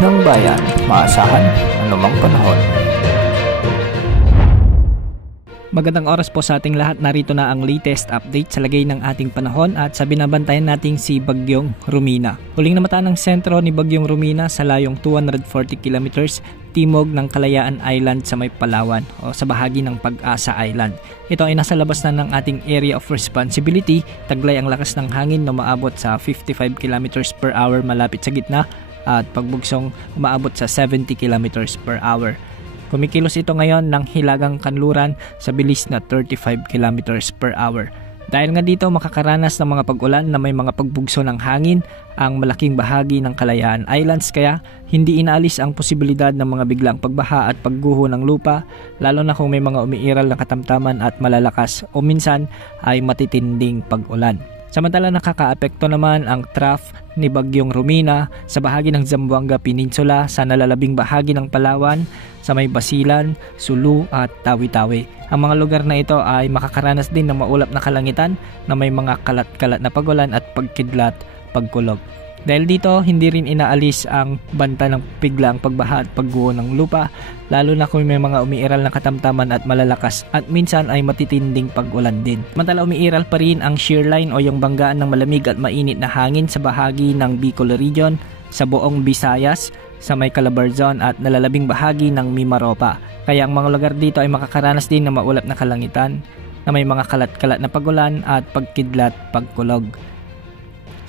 ng bayan, maasahan anumang panahon. Magandang oras po sa ating lahat. Narito na ang latest update sa lagay ng ating panahon at sa binabantayan nating si Bagyong Romina. Huling namataan ng sentro ni Bagyong Romina sa layong 240 kilometers timog ng Kalayaan Island sa may Palawan o sa bahagi ng Pag-asa Island. Ito ay nasa labas na ng ating area of responsibility. Taglay ang lakas ng hangin na umaabot sa 55 kilometers per hour malapit sa gitna at pagbugsong umaabot sa 70 kilometers per hour. Kumikilos ito ngayon ng hilagang kanluran sa bilis na 35 kilometers per hour. Dahil nga dito makakaranas ng mga pag-ulan na may mga pagbugso ng hangin ang malaking bahagi ng Kalayaan Islands, kaya hindi inaalis ang posibilidad ng mga biglang pagbaha at pagguho ng lupa, lalo na kung may mga umiiral na katamtaman at malalakas o minsan ay matitinding pag-ulan. Samantala nakakaapekto naman ang trough ni Bagyong Romina sa bahagi ng Zamboanga Peninsula sa nalalabing bahagi ng Palawan, sa may Basilan, Sulu at Tawi-Tawi. Ang mga lugar na ito ay makakaranas din ng maulap na kalangitan na may mga kalat-kalat na pagulan at pagkidlat, pagkulog. Dahil dito, hindi rin inaalis ang banta ng biglang pagbaha at pagguho ng lupa, lalo na kung may mga umiiral na katamtaman at malalakas at minsan ay matitinding pag-ulan din. Samantala umiiral pa rin ang shear line o yung banggaan ng malamig at mainit na hangin sa bahagi ng Bicol Region, sa buong Visayas, sa may Calabarzon at nalalabing bahagi ng Mimaropa. Kaya ang mga lugar dito ay makakaranas din ng maulap na kalangitan na may mga kalat-kalat na pagulan at pagkidlat, pagkulog.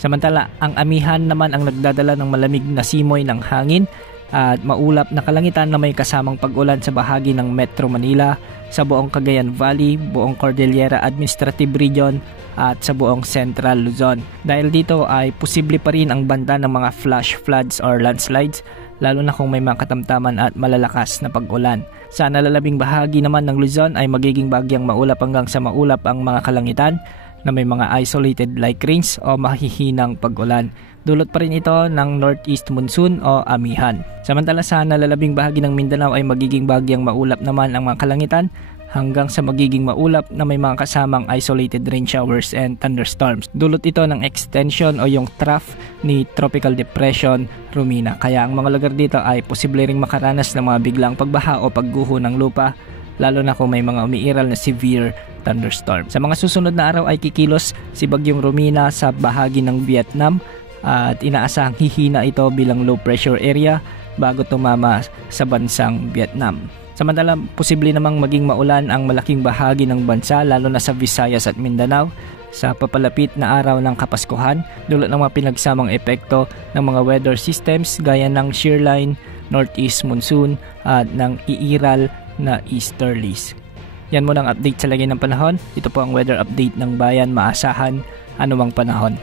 Samantala, ang Amihan naman ang nagdadala ng malamig na simoy ng hangin at maulap na kalangitan na may kasamang pag-ulan sa bahagi ng Metro Manila, sa buong Cagayan Valley, buong Cordillera Administrative Region at sa buong Central Luzon. Dahil dito ay posible pa rin ang banta ng mga flash floods or landslides, lalo na kung may mga katamtaman at malalakas na pag-ulan. Sa nalalabing bahagi naman ng Luzon ay magiging bagyang maulap hanggang sa maulap ang mga kalangitan na may mga isolated light rains o mahihinang pag-ulan. Dulot pa rin ito ng northeast monsoon o amihan. Samantala sa nalalabing bahagi ng Mindanao ay magiging bagyang maulap naman ang mga kalangitan hanggang sa magiging maulap na may mga kasamang isolated rain showers and thunderstorms. Dulot ito ng extension o yung trough ni Tropical Depression Romina. Kaya ang mga lugar dito ay posible ring makaranas ng mga biglang pagbaha o pagguho ng lupa, lalo na kung may mga umiiral na severe thunderstorm. Sa mga susunod na araw ay kikilos si Bagyong Romina sa bahagi ng Vietnam at inaasahang hihina ito bilang low pressure area bago tumama sa bansang Vietnam. Samantala, posible namang maging maulan ang malaking bahagi ng bansa, lalo na sa Visayas at Mindanao sa papalapit na araw ng Kapaskuhan, dulot ng mga pinagsamang epekto ng mga weather systems gaya ng shear line, northeast monsoon at ng iiral na easterlies. Yan muna ang update sa lagay ng panahon. Ito po ang weather update ng bayan, maasahan anumang panahon.